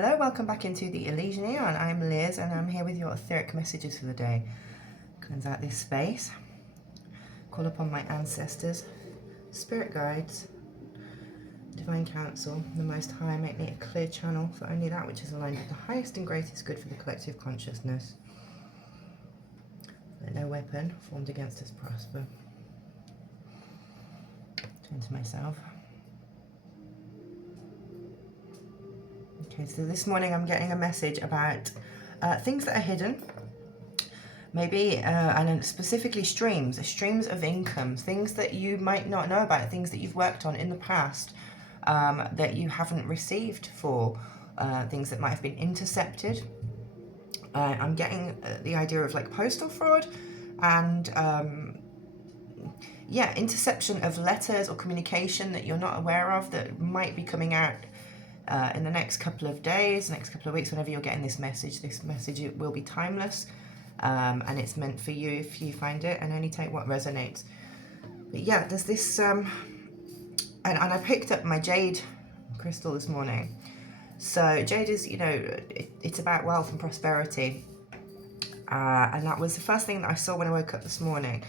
Hello, welcome back into the Elizian Aeon. I'm Liz and I'm here with your etheric messages for the day. Cleanse out this space. Call upon my ancestors, spirit guides, divine counsel, the Most High. Make me a clear channel for only that which is aligned with the highest and greatest good for the collective consciousness. Let no weapon formed against us prosper. Turn to myself. Okay, so this morning I'm getting a message about things that are hidden, maybe, and specifically streams of income, things that you might not know about, things that you've worked on in the past that you haven't received for, things that might have been intercepted. I'm getting the idea of like postal fraud and yeah, interception of letters or communication that you're not aware of that might be coming out in the next couple of days, next couple of weeks, whenever you're getting this message. This message, it will be timeless, and it's meant for you if you find it, and only take what resonates. But yeah, there's this, and I picked up my jade crystal this morning. So jade is, you know, it's about wealth and prosperity, and that was the first thing that I saw when I woke up this morning.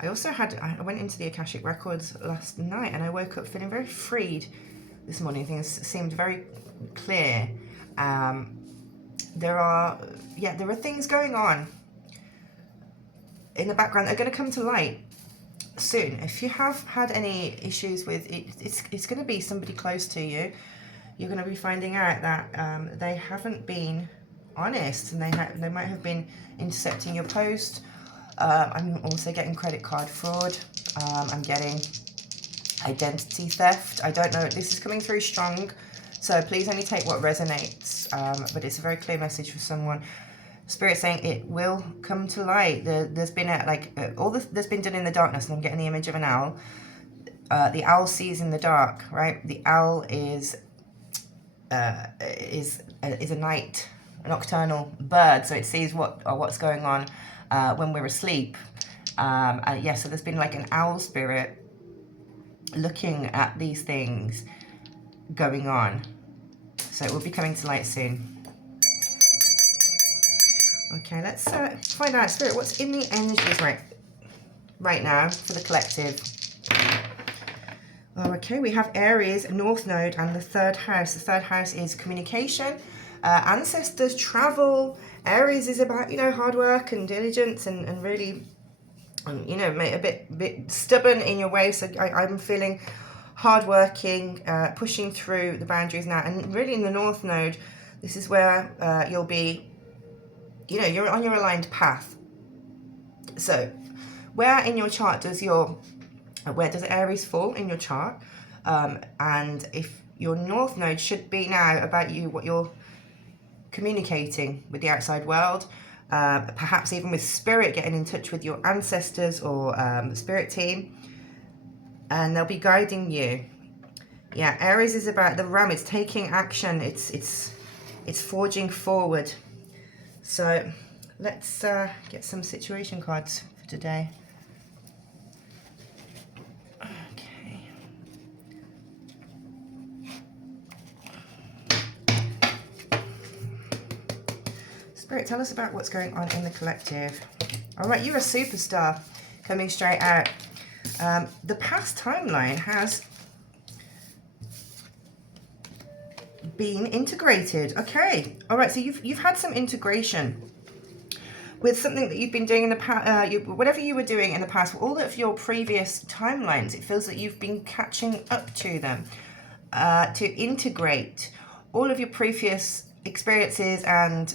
I also I went into the Akashic Records last night, and I woke up feeling very freed. This morning things seemed very clear. There are things going on in the background that are going to come to light soon. If you have had any issues with it, it's going to be somebody close to you. You're going to be finding out that they haven't been honest, and they might have been intercepting your post. I'm also getting credit card fraud. I'm getting identity theft. I don't know, this is coming through strong, so please only take what resonates, but it's a very clear message for someone. Spirit saying it will come to light. There's been there's been done in the darkness, and I'm getting the image of an owl. The owl sees in the dark, right? The owl is a nocturnal bird, so it sees what's going on when we're asleep. Yeah, so there's been like an owl spirit looking at these things going on, so it will be coming to light soon. Okay, let's find out, Spirit, what's in the energies right now for the collective. Okay, we have Aries, North Node, and the third house. The third house is communication, ancestors, travel. Aries is about, you know, hard work and diligence and really, you know, a bit stubborn in your way. So I'm feeling hardworking, pushing through the boundaries now. And really in the North Node, this is where you'll be, you know, you're on your aligned path. So where in your chart where does Aries fall in your chart? And if your North Node should be now about what you're communicating with the outside world, perhaps even with spirit, getting in touch with your ancestors or the spirit team, and they'll be guiding you. Yeah, Aries is about the ram. It's taking action. It's forging forward. So let's get some situation cards for today. Okay. Spirit, tell us about what's going on in the collective. All right, you're a superstar coming straight out. The past timeline has been integrated. Okay, all right, so you've had some integration with something that you've been doing in the past, whatever you were doing in the past, all of your previous timelines. It feels that you've been catching up to them, to integrate all of your previous experiences and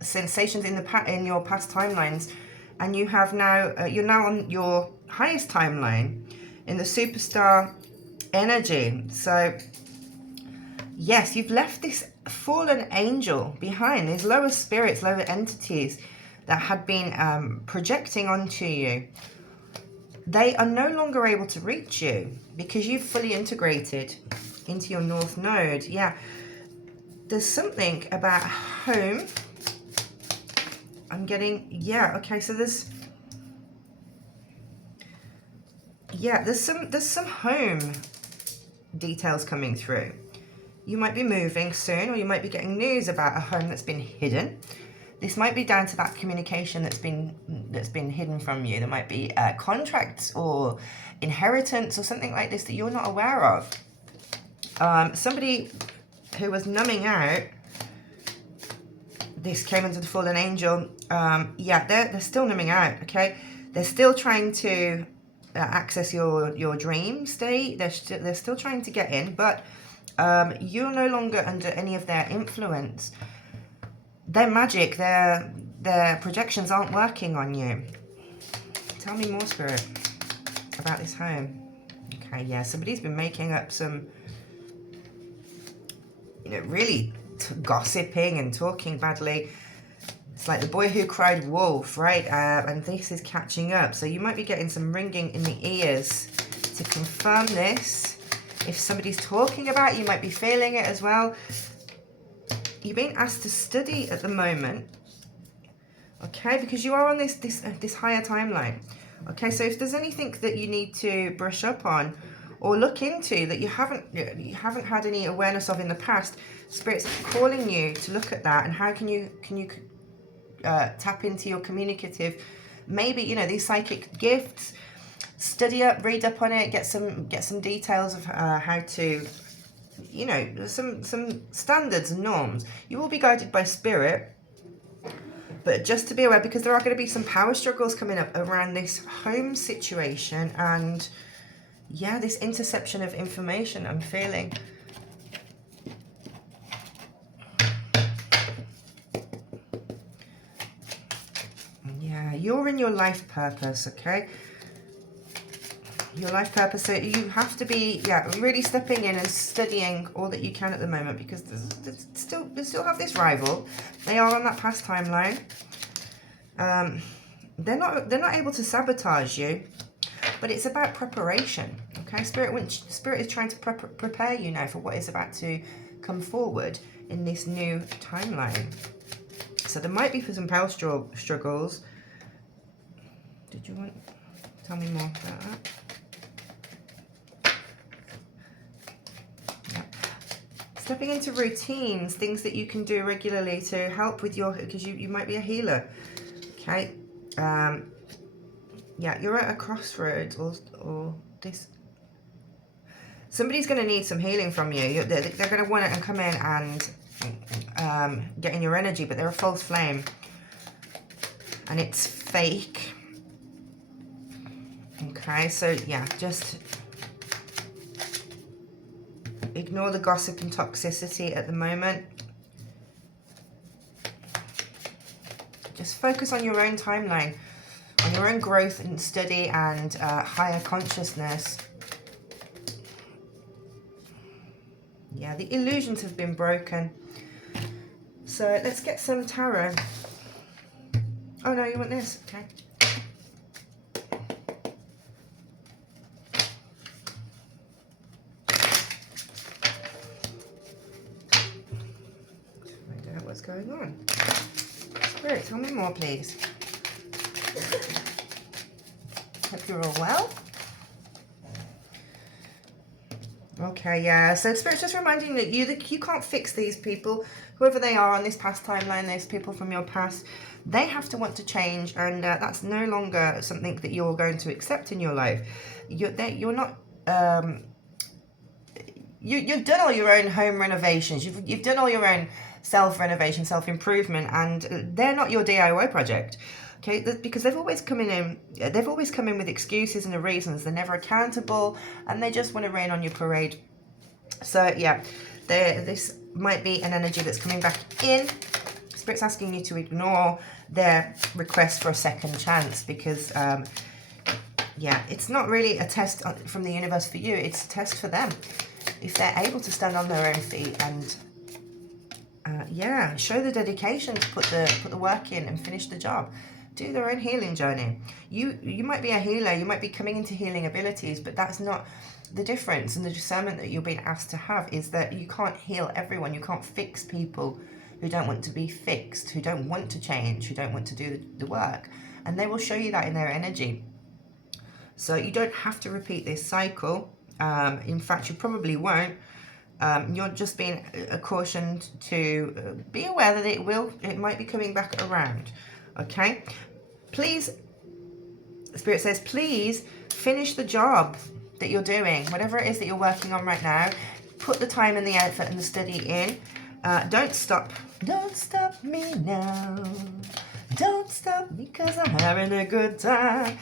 sensations in your past timelines, and you have now you're now on your highest timeline in the superstar energy. So yes, you've left this fallen angel behind, these lower spirits, lower entities that had been projecting onto you. They are no longer able to reach you because you've fully integrated into your North Node. Yeah, there's something about home. I'm getting, yeah, okay, so there's some home details coming through. You might be moving soon, or you might be getting news about a home that's been hidden. This might be down to that communication that's been hidden from you. There might be contracts or inheritance or something like this that you're not aware of. Somebody who was numbing out, this came into the fallen angel. Yeah, they're still numbing out, okay? They're still trying to access your dream state. They're still trying to get in, but you're no longer under any of their influence. Their magic, their projections aren't working on you. Tell me more, Spirit, about this home. Okay, yeah, somebody's been making up some, really gossiping and talking badly. It's like the boy who cried wolf, right? And this is catching up. So you might be getting some ringing in the ears to confirm this. If somebody's talking about it, you might be feeling it as well. You're being asked to study at the moment, okay? Because you are on this higher timeline, okay? So if there's anything that you need to brush up on or look into that you haven't had any awareness of in the past, Spirit's calling you to look at that. And how can you tap into your communicative, maybe these psychic gifts? Study up, read up on it, get some details of how to, some standards and norms. You will be guided by Spirit, but just to be aware, because there are going to be some power struggles coming up around this home situation, and yeah, this interception of information I'm feeling. Yeah, you're in your life purpose, okay? Your life purpose. So you have to be, really stepping in and studying all that you can at the moment, because they still have this rival. They are on that past timeline. They're not able to sabotage you, but it's about preparation. Okay, Spirit is trying to prepare you now for what is about to come forward in this new timeline. So there might be some power struggles. Did you want to tell me more about that? Stepping into routines, things that you can do regularly to help with because you might be a healer, okay? Yeah, you're at a crossroads, or this. Somebody's going to need some healing from you. They're going to want to come in and get in your energy, but they're a false flame, and it's fake. Okay, so yeah, just ignore the gossip and toxicity at the moment. Just focus on your own timeline, on your own growth and study and higher consciousness. Yeah, the illusions have been broken. So let's get some tarot. Oh no, you want this? Okay. What's going on? Spirit, tell me more, please. Hope you're all well. Okay, yeah. So Spirit's just reminding that you can't fix these people, whoever they are on this past timeline. Those people from your past, they have to want to change, and that's no longer something that you're going to accept in your life. You're not. You've done all your own home renovations. You've done all your own self-renovation, self-improvement, and they're not your DIY project, okay? Because they've always come in with excuses and reasons. They're never accountable, and they just want to rain on your parade. So yeah, this might be an energy that's coming back in. Spirit's asking you to ignore their request for a second chance, because yeah, it's not really a test from the universe for you. It's a test for them, if they're able to stand on their own feet and yeah, show the dedication to put the work in and finish the job. Do their own healing journey. You might be a healer, you might be coming into healing abilities, but that's not the difference. And the discernment that you're being asked to have is that you can't heal everyone. You can't fix people who don't want to be fixed, who don't want to change, who don't want to do the work. And they will show you that in their energy. So you don't have to repeat this cycle. In fact, you probably won't. You're just being cautioned to be aware that it might be coming back around. Okay, please, Spirit says, please finish the job that you're doing, whatever it is that you're working on right now. Put the time and the effort and the study in. Don't stop me now. Don't stop me because I'm having a good time.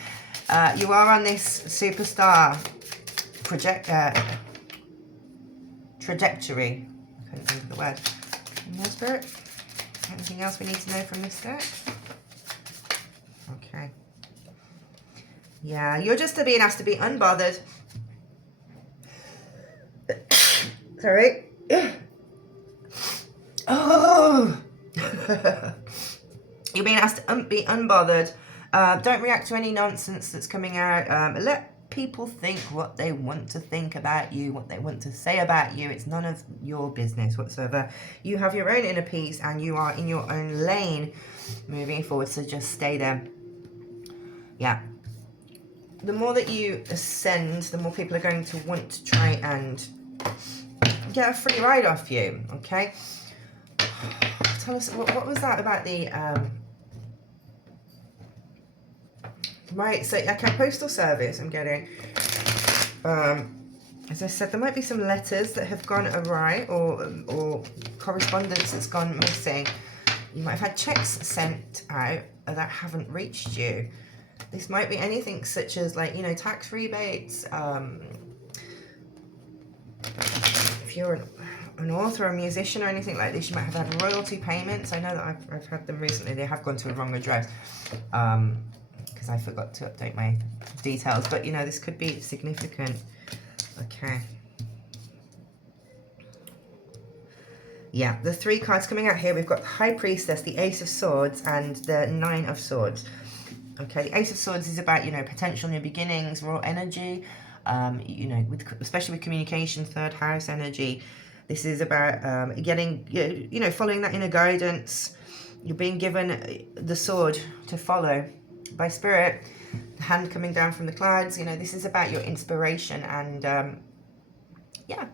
You are on this superstar trajectory. I couldn't think of the word. No, Spirit? Anything else we need to know from this deck? Okay. Yeah, you're just being asked to be unbothered. Sorry. Oh! You're being asked to be unbothered. Don't react to any nonsense that's coming out. Let people think what they want to think about you, what they want to say about you. It's none of your business whatsoever. You have your own inner peace and you are in your own lane moving forward, so just stay there. Yeah. The more that you ascend, the more people are going to want to try and get a free ride off you, okay? Tell us, what was that about the... Right, so okay, postal service I'm getting. As I said, there might be some letters that have gone awry or correspondence that's gone missing. You might have had checks sent out that haven't reached you. This might be anything such as, like, you know, tax rebates. If you're an author or a musician or anything like this, you might have had royalty payments. I know that I've had them recently. They have gone to a wrong address. Because I forgot to update my details, but you know, this could be significant. Okay. Yeah, the 3 cards coming out here, we've got the High Priestess, the Ace of Swords, and the 9 of Swords. Okay, the Ace of Swords is about, you know, potential new beginnings, raw energy, you know, especially with communication, 3rd house energy. This is about getting, you know, following that inner guidance. You're being given the sword to follow by Spirit, the hand coming down from the clouds. You know, this is about your inspiration and yeah,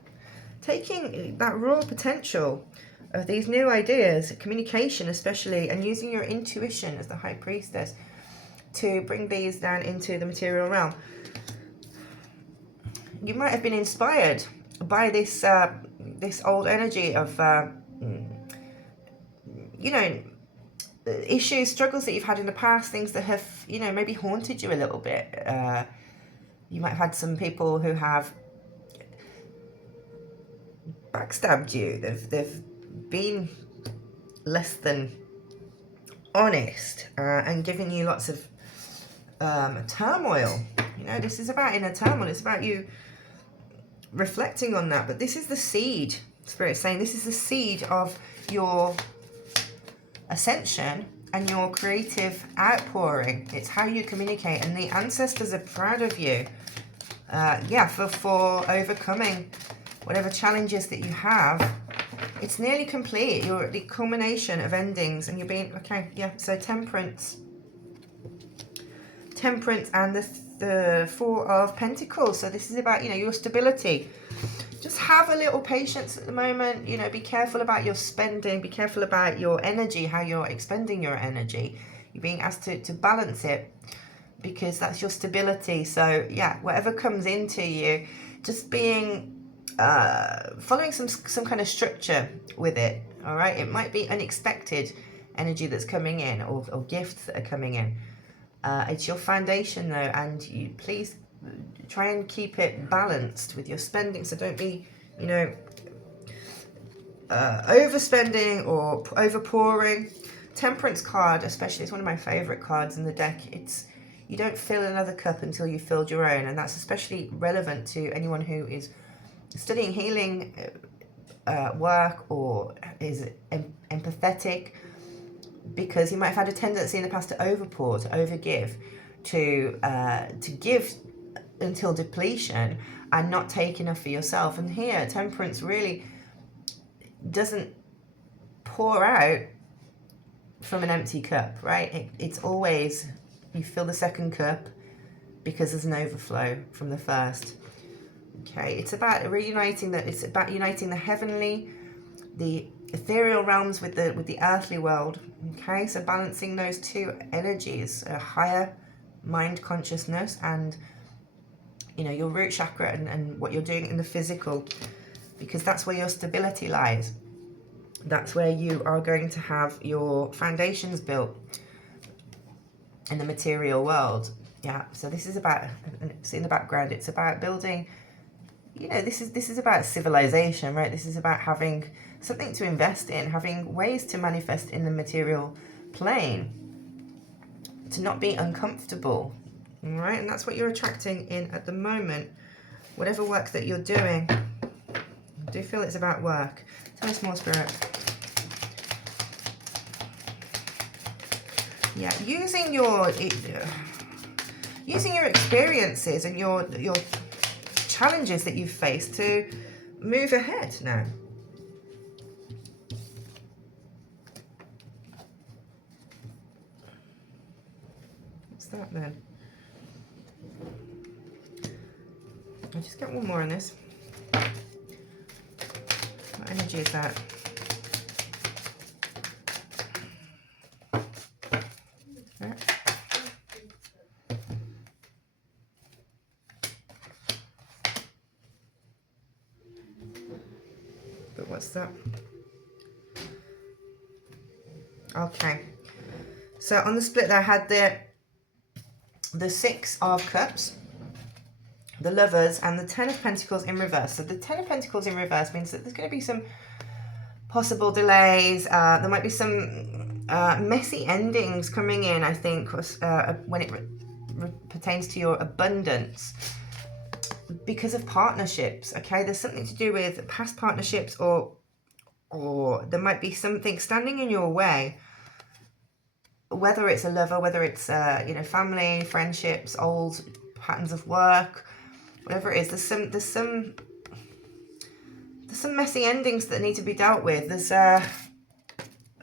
taking that raw potential of these new ideas, communication especially, and using your intuition as the High Priestess to bring these down into the material realm. You might have been inspired by this this old energy of you know, issues, struggles that you've had in the past, things that have, you know, maybe haunted you a little bit. You might have had some people who have backstabbed you. They've been less than honest and given you lots of turmoil. You know, this is about inner turmoil. It's about you reflecting on that. But this is the seed, Spirit's saying, this is the seed of your ascension and your creative outpouring. It's how you communicate, and the ancestors are proud of you. Yeah, for overcoming whatever challenges that you have. It's nearly complete. You're at the culmination of endings, and you're being, okay, yeah, so temperance and the 4 of Pentacles. So this is about, you know, your stability. Just have a little patience at the moment. You know, be careful about your spending. Be careful about your energy, how you're expending your energy. You're being asked to balance it, because that's your stability. So yeah, whatever comes into you, just being following some kind of structure with it. All right, it might be unexpected energy that's coming in, or gifts that are coming in. It's your foundation though, and you please try and keep it balanced with your spending. So don't be, you know, overspending or overpouring. Temperance card especially, it's one of my favorite cards in the deck. It's, you don't fill another cup until you've filled your own, and that's especially relevant to anyone who is studying healing work or is empathetic, because you might have had a tendency in the past to overpour, to overgive, to give until depletion and not take enough for yourself. And here, temperance really doesn't pour out from an empty cup, right? It's always, you fill the second cup because there's an overflow from the first. Okay, it's about reuniting that. It's about uniting the heavenly, the ethereal realms with the earthly world. Okay, so balancing those two energies, a higher mind consciousness and, you know, your root chakra and what you're doing in the physical, because that's where your stability lies. That's where you are going to have your foundations built in the material world. Yeah, so this is about, it's in the background, it's about building, you know, this is about civilization, right? This is about having something to invest in, having ways to manifest in the material plane, to not be uncomfortable, all right? And that's what you're attracting in at the moment. Whatever work that you're doing, I do feel it's about work. Tell us more, Spirit. Yeah, using your experiences and your challenges that you've faced to move ahead now. What's that then? I'll just get one more on this. What energy is that? But what's that? Okay. So on the split there, I had the Six of Cups, the Lovers, and the Ten of Pentacles in reverse. So the Ten of Pentacles in reverse means that there's going to be some possible delays. There might be some messy endings coming in, I think, when it pertains to your abundance, because of partnerships. Okay, there's something to do with past partnerships, or there might be something standing in your way, whether it's a lover, whether it's you know, family, friendships, old patterns of work, whatever it is. There's some messy endings that need to be dealt with. There's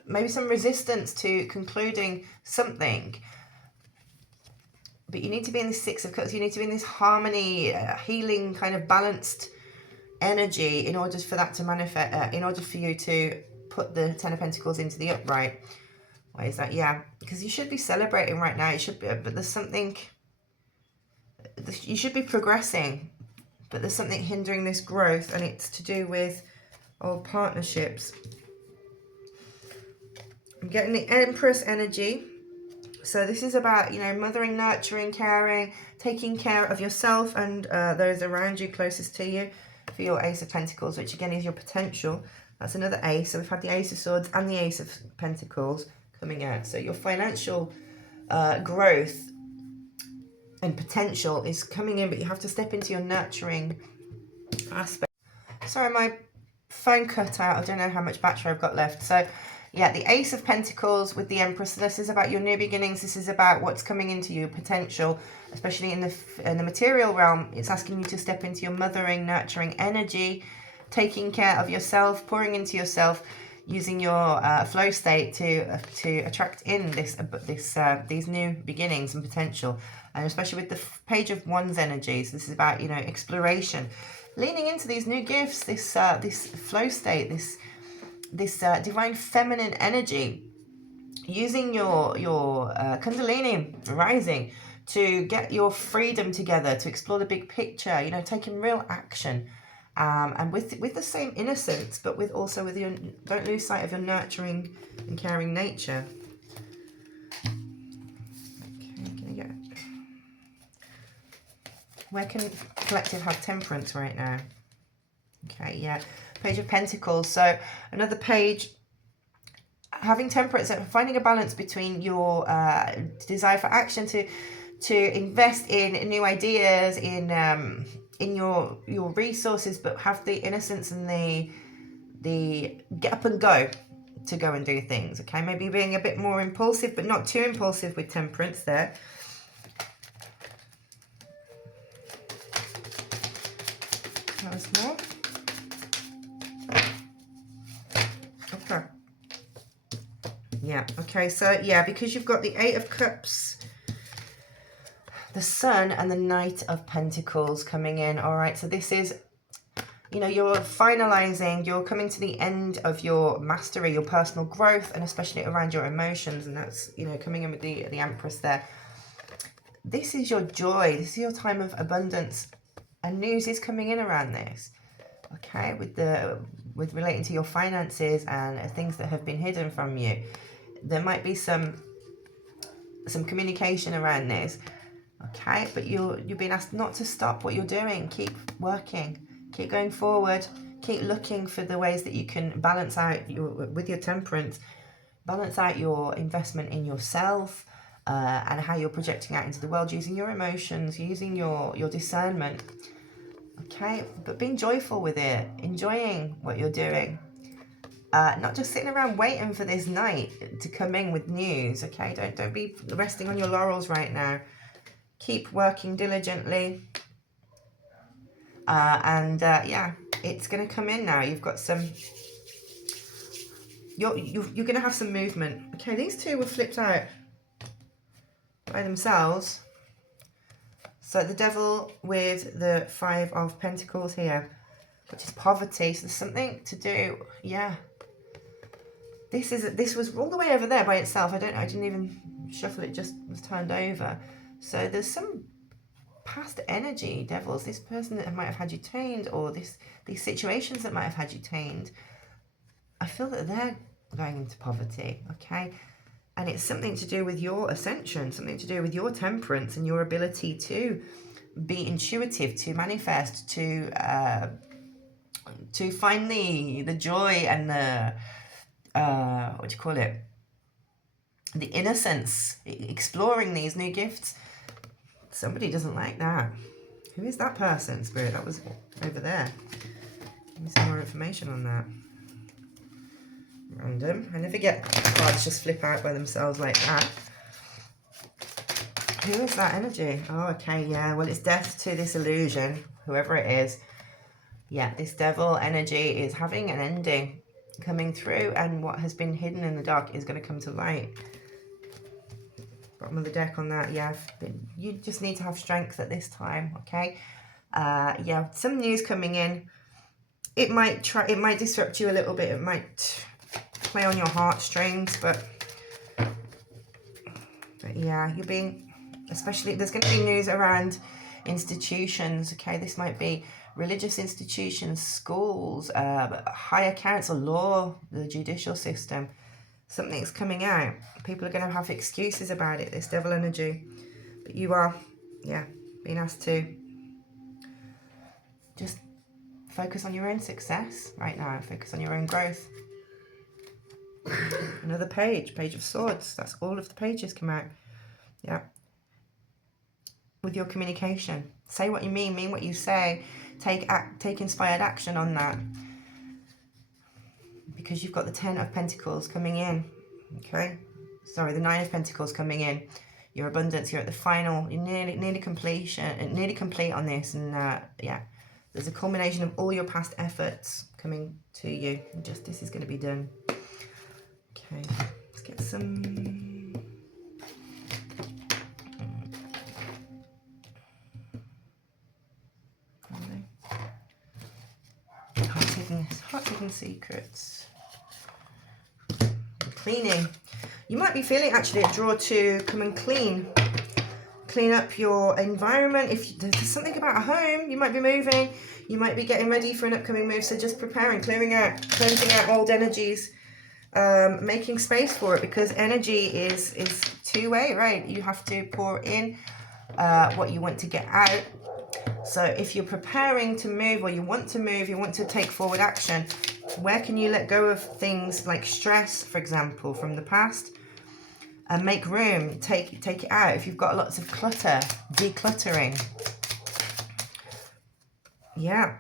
maybe some resistance to concluding something, but you need to be in this Six of Cups. You need to be in this harmony, healing, kind of balanced energy in order for that to manifest, in order for you to put the Ten of Pentacles into the upright. Why is that? Yeah, because you should be celebrating right now. It should be, but there's something, you should be progressing, but there's something hindering this growth, and it's to do with old partnerships. I'm getting the Empress energy. So this is about, you know, mothering, nurturing, caring, taking care of yourself and those around you, closest to you, for your Ace of Pentacles, which again is your potential. That's another Ace. So we've had the Ace of Swords and the Ace of Pentacles coming out. So your financial growth and potential is coming in, but you have to step into your nurturing aspect. Sorry, my phone cut out. I don't know how much battery I've got left. So yeah, the Ace of Pentacles with the Empress. This is about your new beginnings. This is about what's coming into you, potential, especially in the material realm. It's asking you to step into your mothering, nurturing energy, taking care of yourself, pouring into yourself, using your flow state to attract in these new beginnings and potential, and especially with the Page of Wands energies. This is about, you know, exploration, leaning into these new gifts, this flow state, this divine feminine energy, using your Kundalini rising to get your freedom together, to explore the big picture, you know, taking real action, and with the same innocence, but also with your, don't lose sight of your nurturing and caring nature. Okay, can I get, where can collective have temperance right now? Okay, yeah. Page of Pentacles. So another page, having temperance, finding a balance between your desire for action to invest in new ideas, in your resources, but have the innocence and the get up and go to go and do things. Okay, maybe being a bit more impulsive, but not too impulsive with temperance there. That was more. Okay. Yeah, okay, so yeah, because you've got the Eight of Cups, the Sun and the Knight of Pentacles coming in. All right, so this is, you know, you're finalizing, you're coming to the end of your mastery, your personal growth, and especially around your emotions. And that's, you know, coming in with the Empress there. This is your joy. This is your time of abundance. And news is coming in around this. Okay, with relating to your finances and things that have been hidden from you. There might be some communication around this. Okay, but you're being asked not to stop what you're doing. Keep working. Keep going forward. Keep looking for the ways that you can balance out with your temperance, balance out your investment in yourself, and how you're projecting out into the world using your emotions, using your discernment. Okay, but being joyful with it, enjoying what you're doing. Not just sitting around waiting for this night to come in with news. Okay, don't be resting on your laurels right now. Keep working diligently. Yeah, it's going to come in now. You've got some... You're going to have some movement. Okay, these two were flipped out by themselves. So the Devil with the 5 of Pentacles here, which is poverty. So there's something to do. Yeah. This was all the way over there by itself. I didn't even shuffle it, just was turned over. So there's some past energy, Devils. This person that might have had you tamed, or these situations that might have had you tamed. I feel that they're going into poverty, okay? And it's something to do with your ascension, something to do with your temperance and your ability to be intuitive, to manifest, to find the joy and the what do you call it? The innocence, exploring these new gifts. Somebody doesn't like that. Who is that person, Spirit? That was over there. Give me some more information on that. Random. I never get cards just flip out by themselves like that. Who is that energy? Oh, okay, yeah. Well, it's death to this illusion, whoever it is. Yeah, this Devil energy is having an ending, coming through, and what has been hidden in the dark is going to come to light. Bottom of the deck on that, yeah. You just need to have strength at this time, okay? Yeah, some news coming in. It might disrupt you a little bit. It might play on your heartstrings, but yeah, you're being, especially, there's going to be news around institutions, okay? This might be religious institutions, schools, higher council, law, the judicial system. Something's coming out. People are going to have excuses about it, this Devil energy. But you are, yeah, being asked to just focus on your own success right now. Focus on your own growth. Another page of swords. That's all of the pages come out. Yeah. With your communication. Say what you mean what you say. Take inspired action on that. Because you've got the 10 of Pentacles coming in. Okay? Sorry, the 9 of Pentacles coming in. Your abundance, you're at the final, you're nearly complete on this. And yeah, there's a culmination of all your past efforts coming to you. And justice is going to be done. Okay, let's get some... Heart-taking secrets. Cleaning. You might be feeling actually a draw to come and clean up your environment. If there's something about a home, you might be moving, you might be getting ready for an upcoming move. So just preparing, cleansing out old energies, making space for it, because energy is two-way, right? You have to pour in what you want to get out. So if you're preparing to move, or you want to move, you want to take forward action, where can you let go of things like stress, for example, from the past, and make room, take it out? If you've got lots of clutter, decluttering. Yeah.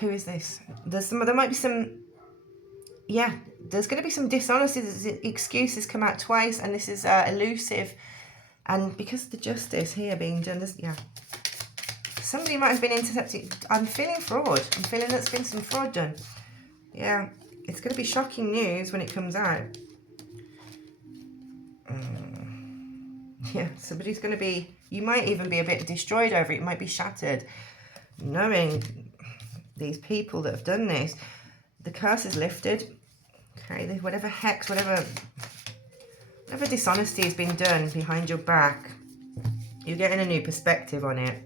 Who is this? There might be some, yeah, there's going to be some dishonesty. Excuses come out twice, and this is elusive. And because of the justice here being done, yeah, somebody might have been intercepting. I'm feeling fraud. I'm feeling there's been some fraud done. Yeah, it's going to be shocking news when it comes out. Yeah, somebody's going to be, you might even be a bit destroyed over it. You might be shattered. Knowing these people that have done this, the curse is lifted. Okay, whatever hex, whatever dishonesty has been done behind your back, you're getting a new perspective on it.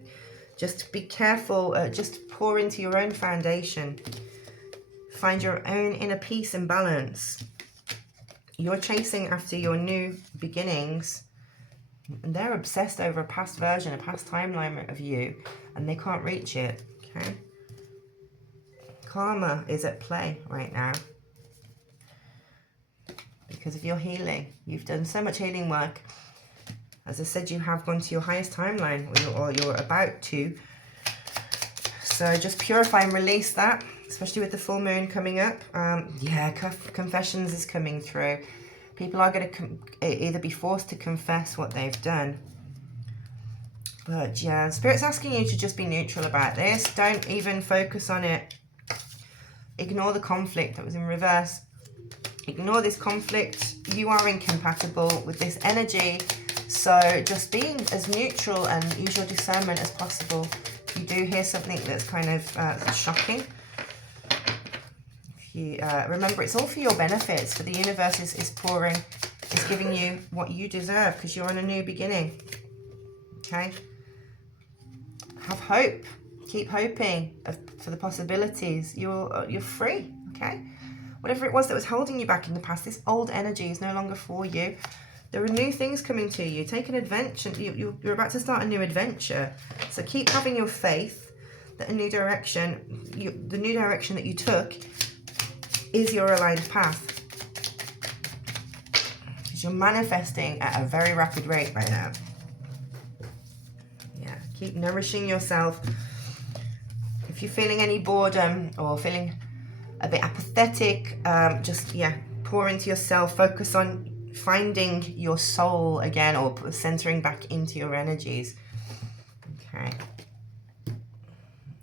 Just be careful, just pour into your own foundation. Find your own inner peace and balance. You're chasing after your new beginnings, and they're obsessed over a past version, a past timeline of you, and they can't reach it, okay? Karma is at play right now because of your healing. You've done so much healing work. As I said, you have gone to your highest timeline, or you're about to. So just purify and release that, especially with the full moon coming up. Yeah, confessions is coming through. People are going to either be forced to confess what they've done. But yeah, Spirit's asking you to just be neutral about this. Don't even focus on it. Ignore the conflict that was in reverse. Ignore this conflict. You are incompatible with this energy. So just being as neutral and use your discernment as possible. If you do hear something that's kind of shocking, if you remember, it's all for your benefits. For the universe is pouring, is giving you what you deserve because you're on a new beginning. Okay? Have hope. Keep hoping for the possibilities. You're free. Okay? Whatever it was that was holding you back in the past, this old energy is no longer for you. There are new things coming to you. Take an adventure. You're about to start a new adventure. So keep having your faith that a new direction, the new direction that you took is your aligned path. Because you're manifesting at a very rapid rate right now. Yeah, keep nourishing yourself. If you're feeling any boredom or feeling a bit apathetic, just, yeah, pour into yourself. Focus on finding your soul again, or centering back into your energies. Okay.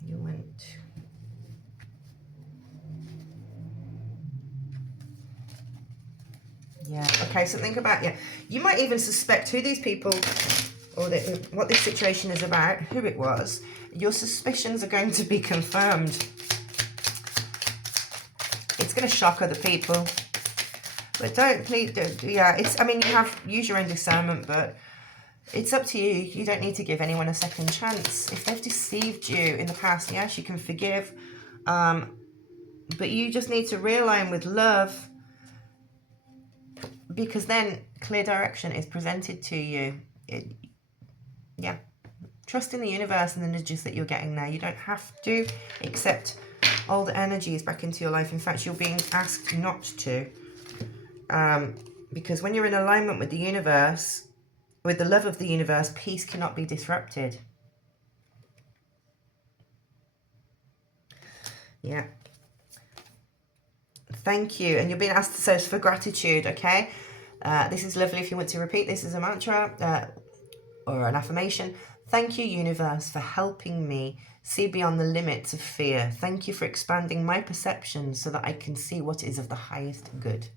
You went. Yeah. Okay. So think about, yeah. You might even suspect who these people, or what this situation is about, who it was. Your suspicions are going to be confirmed. It's going to shock other people. But please don't, yeah, I mean, use your own discernment, but it's up to you. You don't need to give anyone a second chance. If they've deceived you in the past, yes, you can forgive. But you just need to realign with love, because then clear direction is presented to you. Yeah. Trust in the universe and the nudges that you're getting now. You don't have to accept all the energies back into your life. In fact, you're being asked not to. Because when you're in alignment with the universe, with the love of the universe, peace cannot be disrupted. Yeah. Thank you. And you're being asked to search for gratitude, okay? This is lovely if you want to repeat this as a mantra or an affirmation. Thank you, universe, for helping me see beyond the limits of fear. Thank you for expanding my perception so that I can see what is of the highest good.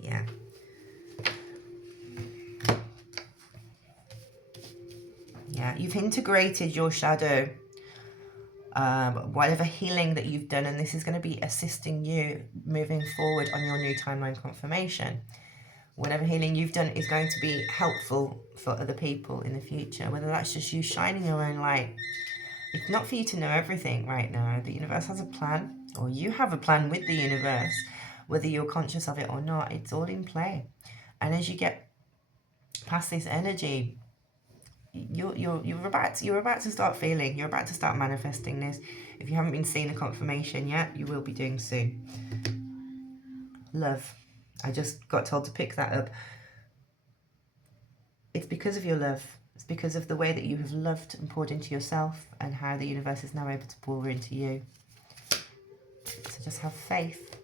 Yeah. Yeah, you've integrated your shadow, whatever healing that you've done, and this is going to be assisting you moving forward on your new timeline confirmation. Whatever healing you've done is going to be helpful for other people in the future, whether that's just you shining your own light. It's not for you to know everything right now. The universe has a plan, or you have a plan with the universe, whether you're conscious of it or not. It's all in play. And as you get past this energy, you're about to start feeling, you're about to start manifesting this. If you haven't been seeing the confirmation yet, you will be doing soon. Love. I just got told to pick that up. It's because of your love. It's because of the way that you have loved and poured into yourself, and how the universe is now able to pour into you. So just have faith.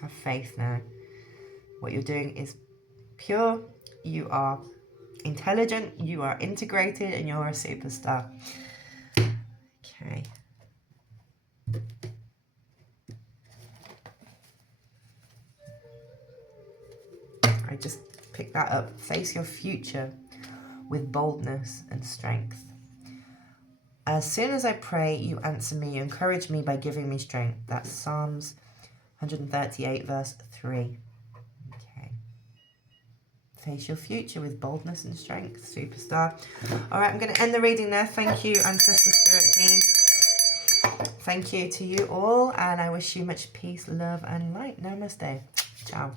Have faith now. What you're doing is pure. You are intelligent, you are integrated, and you're a superstar. Okay. pick that up. Face your future with boldness and strength. As soon as I pray, you answer me. You encourage me by giving me strength. That's Psalms 138, verse 3. Okay. Face your future with boldness and strength, superstar. All right, I'm going to end the reading there. Thank you, Ancestor Spirit Team. Thank you to you all, and I wish you much peace, love, and light. Namaste. Ciao.